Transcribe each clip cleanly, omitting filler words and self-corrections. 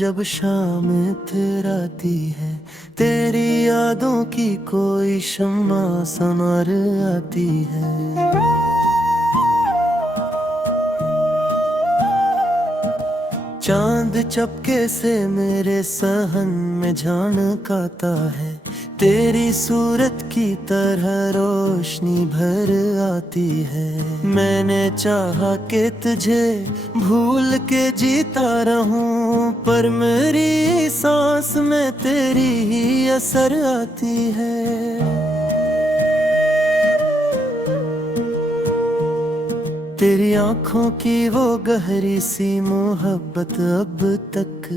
जब शाम इतराती है, तेरी यादों की कोई शम्मा संवर आती है। चांद चपके से मेरे सहन में झांकाता है, तेरी सूरत की तरह रोशनी भर आती है। मैंने चाहा कि तुझे भूल के जीता रहूं, पर मेरी सांस में तेरी ही असर आती है। तेरी आंखों की वो गहरी सी मोहब्बत अब तक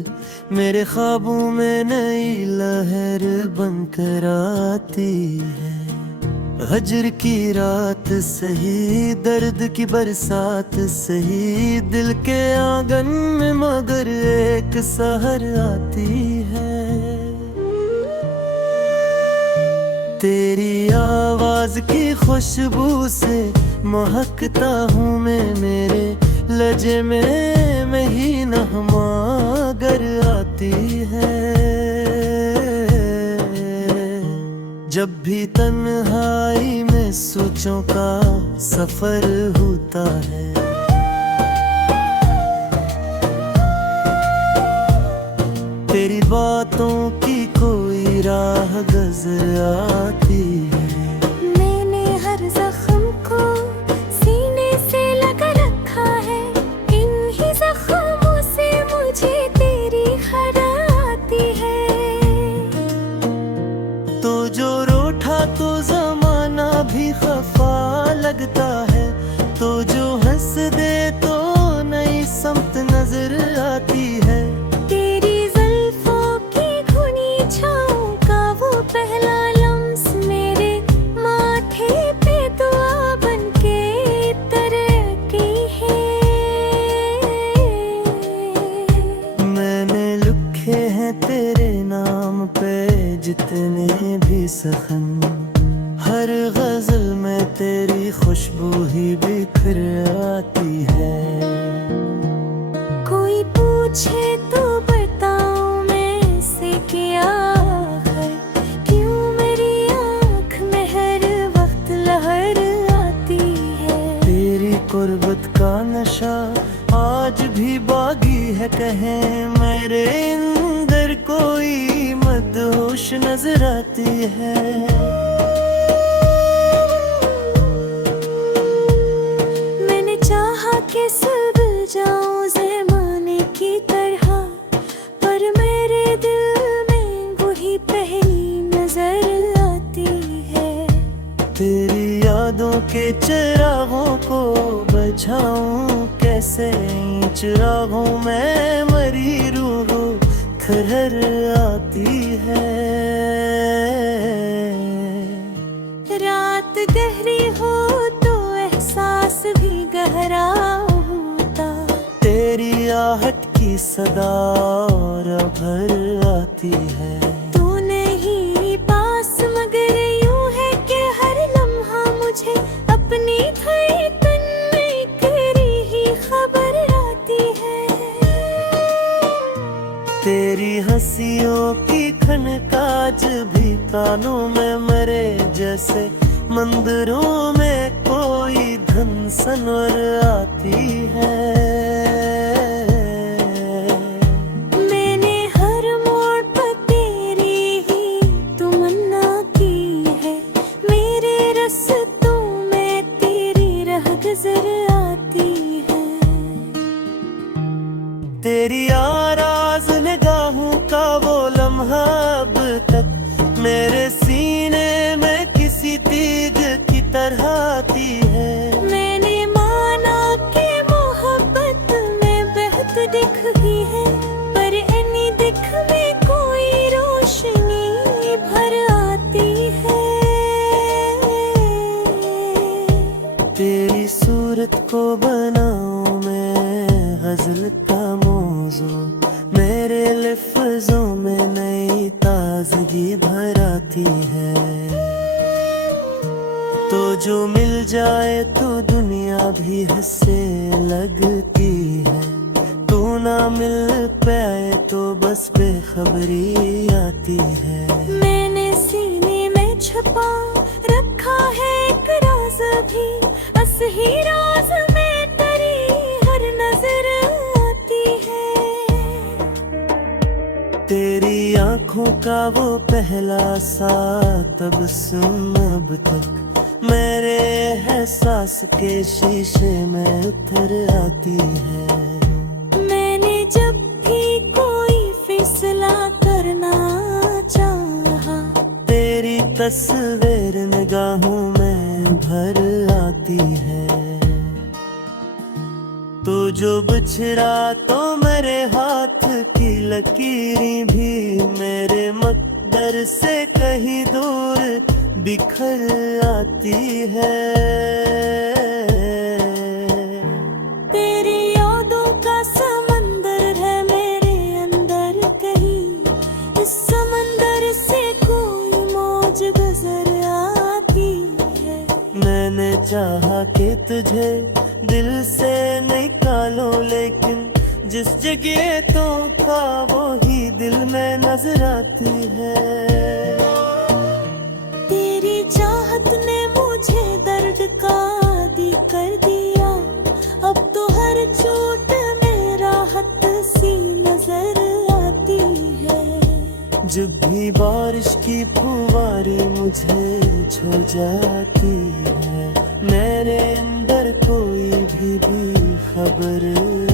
मेरे ख्वाबों में नई लहर बनकर आती है। हजर की रात सही, दर्द की बरसात सही, दिल के आंगन में मगर एक सहर आती है। तेरी आवाज की खुशबू से महकता हूँ मैं, मेरे लजे में ही नहमा गर आती है। जब भी तन्हाई में सोचों का सफर होता है, तेरी बातों की कोई राह नजर आती है। मैंने हर जख्म को सीने से लगा रखा है, इन्हीं जख्मों से मुझे तेरी खबर आती है। तो जो रूठा तो जमाना भी खफा लगता है, तो जो हंस दे तो नई समत नजर आती है। तेरी जुल्फों की घुनी छाँव का वो पहला लम्स मेरे माथे पे दुआ बनके तरकी है। मैंने लिखे हैं तेरे नाम पे जितने भी सखन, हर गजल में तेरी खुशबू ही बिखर आती है। कोई पूछे तो बताऊं मैं से क्या है, क्यों मेरी आँख में हर वक्त लहर आती है। तेरी कुर्बत का नशा आज भी बागी है, कहें मेरे अंदर कोई मदहोश नजर आती है। मैंने चाहा कि सुलझ जाऊं ज़माने की तरह, पर मेरे दिल में वही पहली नजर आती है। तेरी यादों के चिरागों को बुझाऊं कैसे, इन चिरागों में मरी रूह खरहर आती है। रात गहरी हो तो एहसास भी गहरा होता, तेरी आहट की सदा और भर आती है। तू नहीं पास मगर यूं है कि हर लम्हा मुझे अपनी धड़कन में तेरी ही खबर आती है। तेरी हंसियों की खनकाज भी कानों में मरे जैसे, मंदिरों में कोई धन सनवर आती है। मैंने हर मोड़ पर तेरी ही तमन्ना की है, मेरे रस्तों में तेरी राह गुजर आती है। तेरी आराज़ निगाहों का वो लम्हा अब तक मेरे सीने में किसी तीग की तरह आती है। मैंने माना कि मोहब्बत में बहत दिख ही है, पर इन्हीं दिख में कोई रोशनी भर आती है। तेरी सूरत को बनाऊं मैं गजल का मौजू, मेरे लफ्जों में नई ताजगी भर आती है। तो जो मिल जाए तो दुनिया भी हंसने लगती है। तू ना मिल पाए तो बस बेखबरी आती है। मैंने सीने में छुपा रखा है एक राज भी, बस ही राज में तेरी हर नजर आती है। तेरी आंखों का वो पहला सा तबस्सुम अब तक मेरे एहसास के शीशे में उतर आती है। मैंने जब भी कोई फैसला करना चाहा, तेरी तस्वीर निगाहों में भर आती है। तू जो बिछड़ा तो मेरे हाथ की लकीरें भी मेरे मकदर से कहीं दूर बिखर आती है। तेरी यादों का समंदर है मेरे अंदर कहीं, इस समंदर से कोई मौज गुजर आती है। मैंने चाहा कि तुझे दिल से निकालो, लेकिन जिस जगह तो था वो ही दिल में नजर आती है। तेरी चाहत ने मुझे दर्द का आदी कर दिया, अब तो हर चोट में राहत सी नजर आती है। जब भी बारिश की फुवारी मुझे छू जाती है, मेरे अंदर कोई भी खबर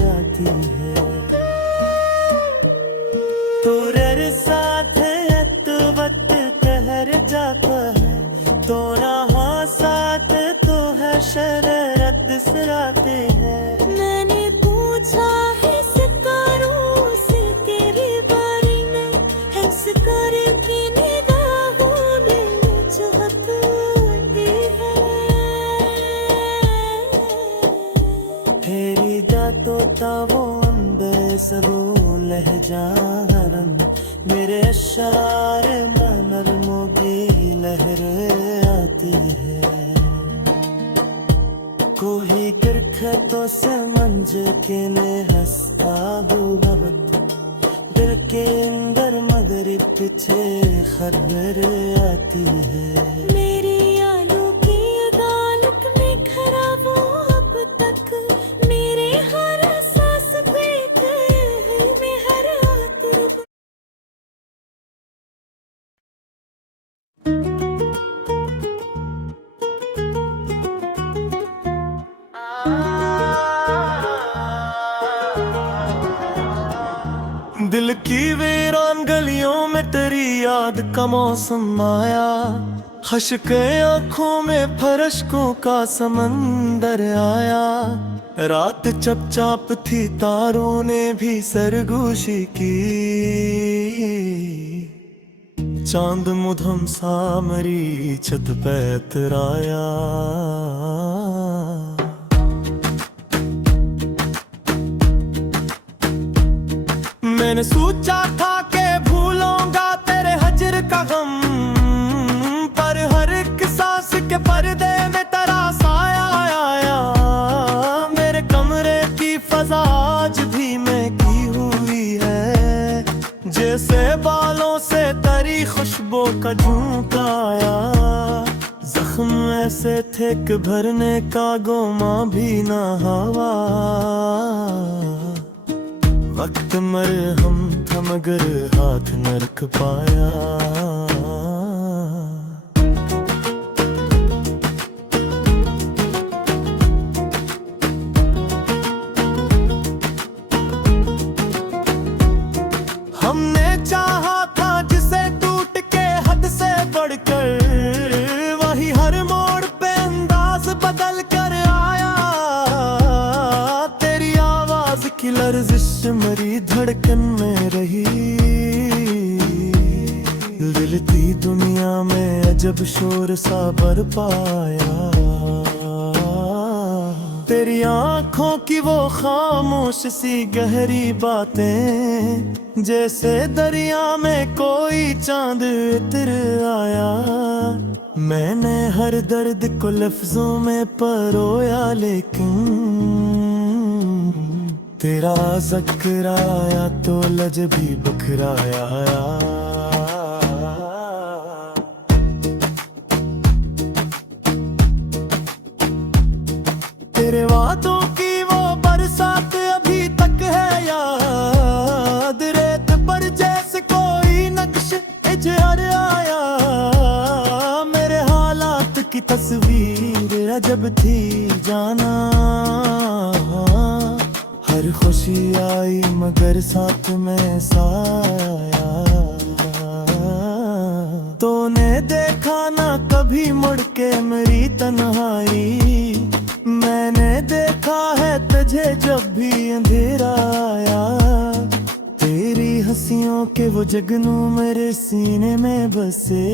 आती है। तुरर साथ है तो वक्त कहर जाता है, तो रहा साथ तो है शररत सराते हैं। मैंने पूछा है सितारों से तेरे बारे में, है सितारे की निगाहों में चाहत आती है। फेरी जातो ता वो अंदर सबो लहजा रंग, मेरे अशार मनर मोगी लहर आती है। कोई गिरख तो समझ के ने हंसता हुआ वक्त, दिल के अंदर मगर पीछे खबर आती है। मेरी आलू की अदालत में खड़ा वो अब तक, मेरे हर सांस पे है मैं हर आती। दिल की वीरान गलियों में तेरी याद का मौसम आया, खश्के आंखों में फरशकों का समंदर आया। रात चपचाप थी तारों ने भी सरगोशी की, चांद मुधम सा मरी छत पे इतराया। मैंने सोचा था कि भूलूंगा तेरे हजर का गम, पर हर एक सांस के पर्दे में तेरा साया आया। मेरे कमरे की फजा आज भी महकी हुई है, जैसे बालों से तेरी खुशबू का झोंका आया। जख्म ऐसे थे कि भरने का गोमा भी ना हवा, वक्त मरहम था मगर हाथ न रख पाया। हमने चाहा था जिसे टूट के हद से बढ़कर, वही हर मोड़ पे अंदाज बदल कर आया। तेरी आवाज की लर्जिश मरी धड़कन में रही, दिल थी दुनिया में अजब शोर सा बरपाया। तेरी आंखों की वो खामोश सी गहरी बातें, जैसे दरिया में कोई चांद इतर आया। मैंने हर दर्द को लफ्जों में परोया, लेकिन तेरा ज़िक्र आया तो लज भी बखराया। तेरे वादों की वो बरसात अभी तक है याद, रेत पर जैसे कोई नक्श इजहर आया। मेरे हालात की तस्वीर अजब थी जाना, हर खुशी आई मगर साथ में साया। तूने देखा ना कभी मुड़ के मेरी तन्हाई, मैंने देखा है तुझे जब भी अंधेरा आया। तेरी हंसियों के वो जगनू मेरे सीने में बसे,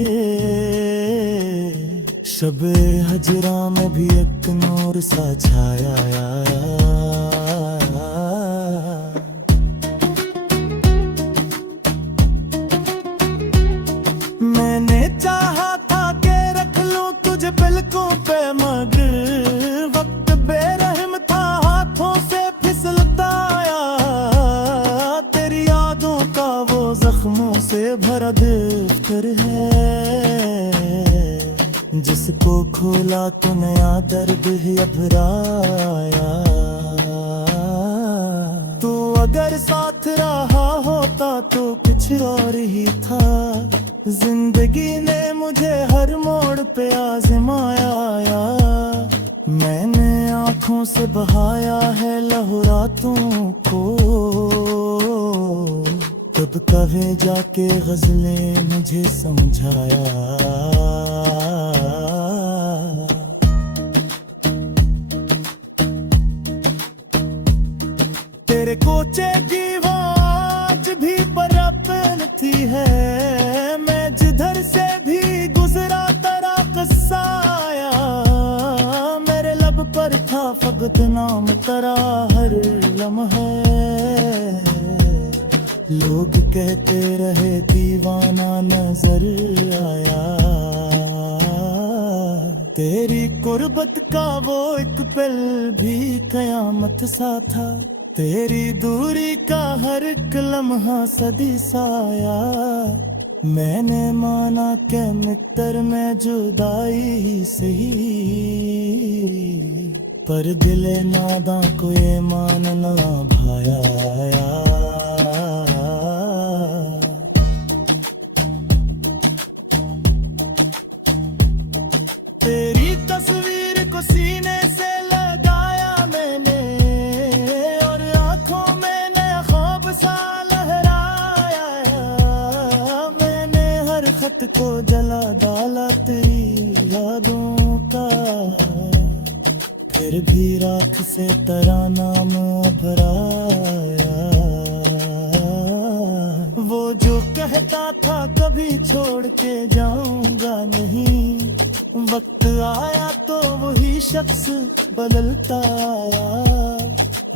शबे हजरा में भी एक नूर सा छाया। मैंने चाहा था कि रख लूं तुझे पलकों पे, मगर वक्त बेरहम था हाथों से फिसलता आया। तेरी यादों का वो जख्मों से भरा दफ्तर है, जिसको खोला तो नया दर्द ही अभराया। तू अगर साथ रहा होता तो कुछ और ही था, जिंदगी ने मुझे हर मोड़ पे आजमाया। मैंने आंखों से बहाया है लहू रातों को, तब कहे जाके गजलें मुझे समझाया। तेरे कोचेगी वो आज भी परपन थी है, मैं जिधर से भी गुजरा तेरा किस्सा आया। मेरे लब पर था फकत नाम तेरा हर लम्हे, लोग कहते रहे दीवाना नजर आया। तेरी कुर्बत का वो एक पल भी कयामत सा था, तेरी दूरी का हर एक लम्हा सदी साया। मैंने माना के मित्र में जुदाई ही सही, पर दिले नादा को ये मानना भाया। तेरी तस्वीर को सीने से लगाया मैंने, और आंखों में नया ख्वाब सा लहराया। मैंने हर खत को जला डाला तेरी यादों का, फिर भी राख से तेरा नाम भराया। वो जो कहता था कभी छोड़ के जाऊंगा नहीं, वक्त आया तो वही शख्स बदलता आया।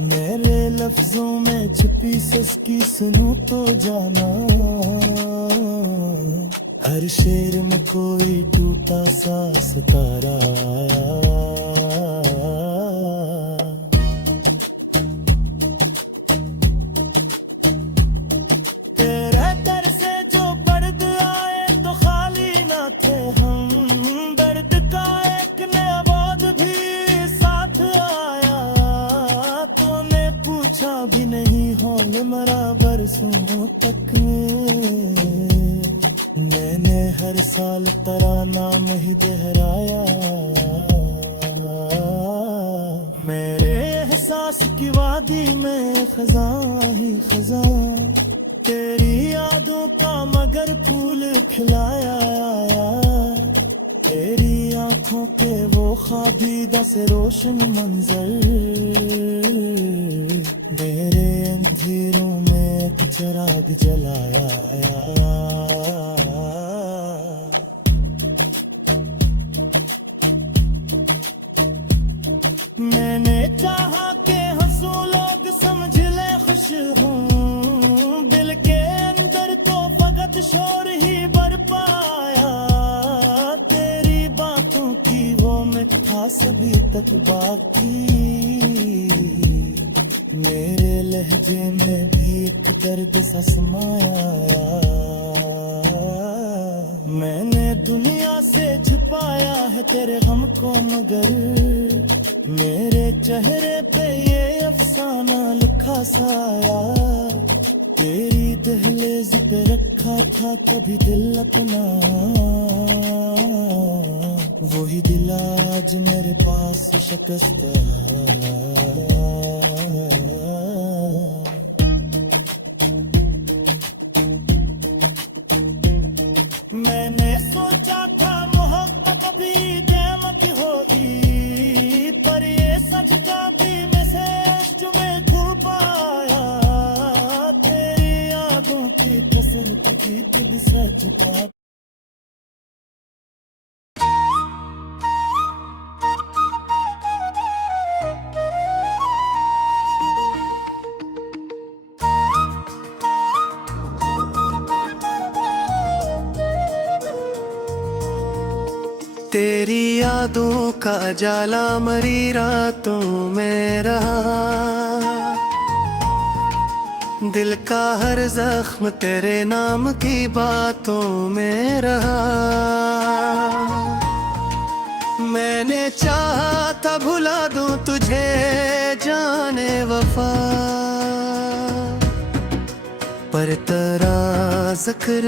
मेरे लफ्जों में छिपी सस्की सुनूं तो जाना, हर शेर में कोई टूटा सा सितारा आया। तेरे दर से जो पर्द आए तो खाली ना थे हम, दर्द का एक नया बोध भी साथ आया। तूने पूछा भी नहीं हौल मरा बरसों तक, मैंने हर साल तेरा नाम ही दोहराया। मेरे एहसास की वादी में खजा ही खजा, तेरी यादों का मगर फूल खिलाया। तेरी आंखों के वो ख्वाबीदा से रोशन मंजर, मेरे अंधेरों में एक चिराग जलाया। मैंने चाहा कि हंसू लोग समझ ले खुश हूँ, दिल के अंदर तो फकत शोर ही बरपाया। तेरी बातों की वो मिठास अभी तक बाकी, मेरे लहजे में भी एक दर्द सा समाया। मैंने दुनिया से छिपाया है तेरे गम को, मगर मेरे चेहरे पे ये अफसाना लिखा साया। तेरी दहलीज पे रखा था कभी दिल अपना, वही दिल आज मेरे पास शिकस्ता। मैंने सोचा था मोहब्बत अभी गेम की होगी, पर ये सच का भी मैसेज तुम्हें खूब पाया। तेरी यादों की कसम कभी दिल सच पा। तेरी यादों का जाला मरी रातों में रहा, दिल का हर जख्म तेरे नाम की बातों में रहा। मैंने चाहा था भुला दूं तुझे जाने वफा, पर तेरा जिक्र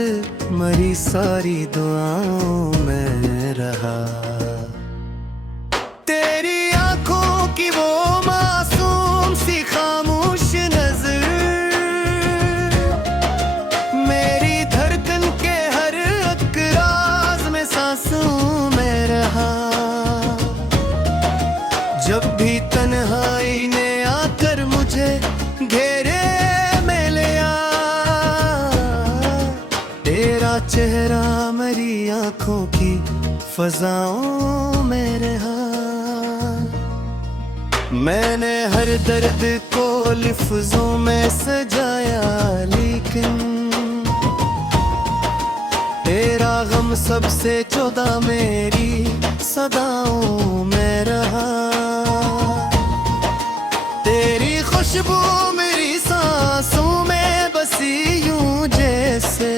मरी सारी दुआओं में रहा। तेरी आंखों की वो मासूम सी खामोश नजर, मेरी धड़कन के हर एक राज में सांसों में रहा। जब भी तन्हाई ने आकर मुझे घेरे में लिया, तेरा चेहरा मेरी आंखों की फजाओं में रहा। मैंने हर दर्द को लफ्जों में सजाया, लेकिन तेरा गम सबसे जुदा मेरी सदाओं में रहा। तेरी खुशबू मेरी सांसों में बसी यूं जैसे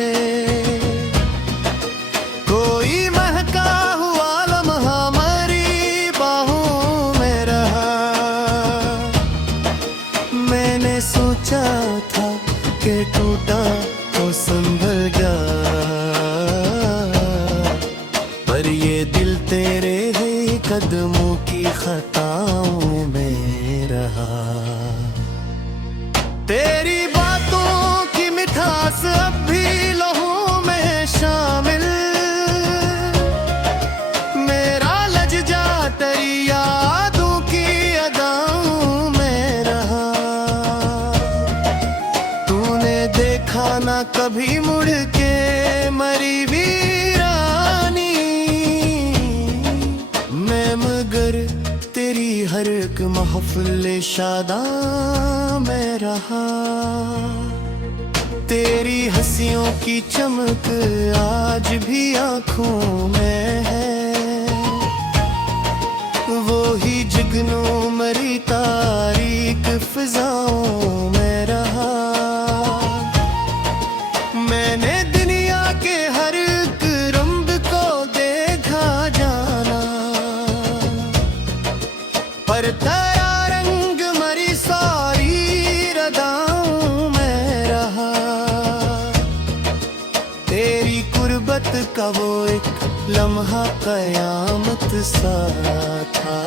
कोई महका हुआ लम्हा मेरी बाहों में रहा। मैंने सोचा था कि टूटा तो संभल जा, पर ये दिल तेरे ही कदमों की खताओं में रहा। तेरी बातों की मिठास अब भी लहू में शामिल, मेरा लज्जा तेरी यादों की अदाओं में रहा। तूने देखा ना कभी मुड़ के मरी वीरानी, मैं मगर तेरी हर एक महफिल शादा में रहा। तेरी हंसियों की चमक आज भी आंखों में है, वो ही जुगनू मरी तारीक फिजाओं में रहा। मैंने दुनिया के हर एक रंग को देखा जाना, पर तेरा रंग मरी सारी रदाओं में रहा। तेरी कुर्बत का वो एक लम्हा कयामत सा था,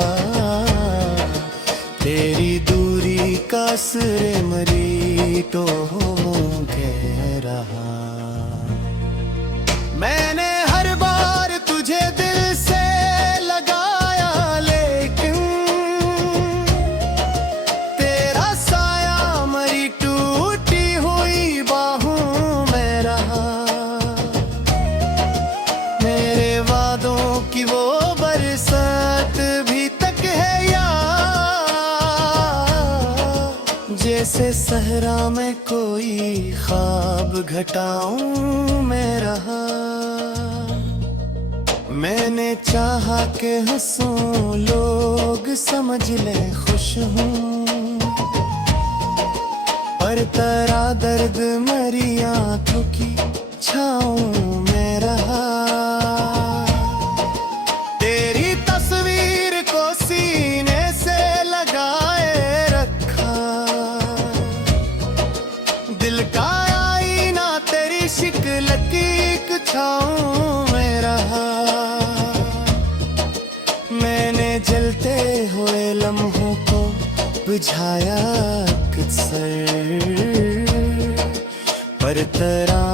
तेरी दूरी का असर मरी टोहों के रहा। मैंने हर बार तुझे दिल से लगाया, लेकिन तेरा साया मरी टूटी हुई बाहों में रहा। मेरे वादों की वो बरसात भी तक है याद, जैसे सहरा में कोई ख्वाब घटाऊं में रहा। मैंने चाहा कि हंसूं लोग समझ ले खुश हूँ, हर तरह दर्द मरी आंखों की छाँव में रहा। तेरी तस्वीर को सीने से लगाए रखा, दिल का आईना तेरी शिकल की एक छाँव में रहा। मैंने जलते हुए लम्हों को बुझाया अक्सर, पर तेरा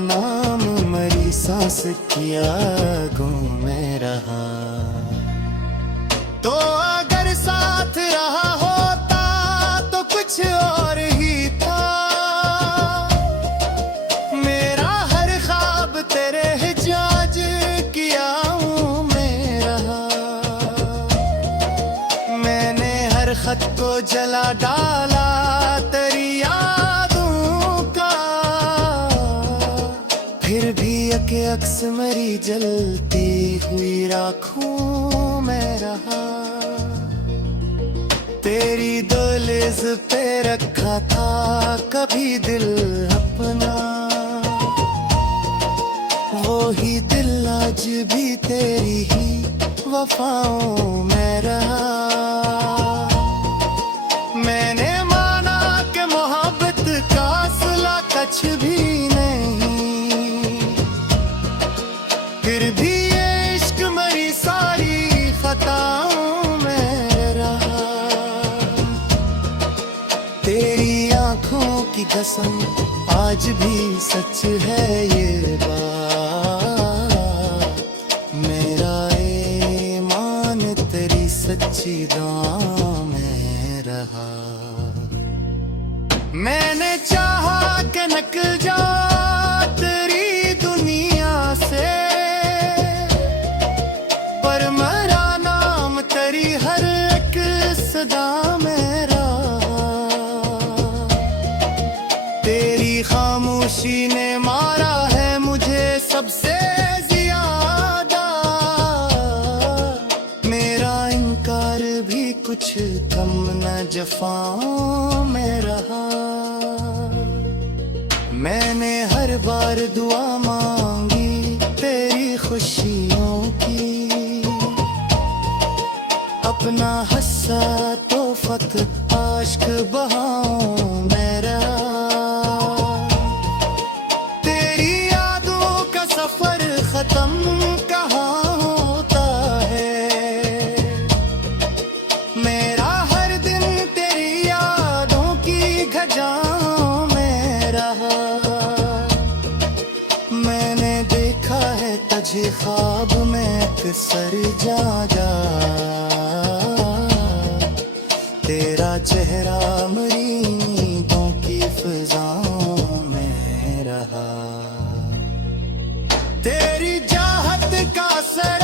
नाम मरी सांस की आगों में रहा। तो अगर साथ रहा होता तो कुछ और ही था। मेरा हर ख्वाब तेरे हिजाज की आहों में रहा। मैंने हर खत को जला डाला तेरी यादों का, फिर भी यके अक्स मेरी जलती हुई राखों में रहा। तेरी दहलीज पे रखा था कभी दिल अपना, वो ही दिल आज भी तेरी ही वफाओं में रहा। मैंने माना कि मोहब्बत का असला कुछ भी नहीं, फिर भी ये इश्क मरी सारी खताओं में रहा। तेरी आंखों की कसम आज भी सच है ये बात। मेरा ईमान तेरी सच्ची दुआ में रहा। मैंने चाहा कि निकल जा तेरी दुनिया से, पर मेरा नाम तेरी हर एक सदा में रहा। तेरी खामोशी ने मारा है मुझे सबसे ज्यादा। मेरा इनकार भी कुछ कम न जफाओं में रहा। मैंने हर बार दुआ मांगी तेरी खुशियों की, अपना हस्सा तो फत आश्क बहाओं में रहा। तेरी यादों का सफर खत्म कहाँ होता है। मेरा हर दिन तेरी यादों की घजाओं में रहा। मैंने देखा है तुझे ख्वाब में अक्सर जा जा, तेरा चेहरा मेरी नींदों की फिजाओं में रहा। तेरी चाहत का असर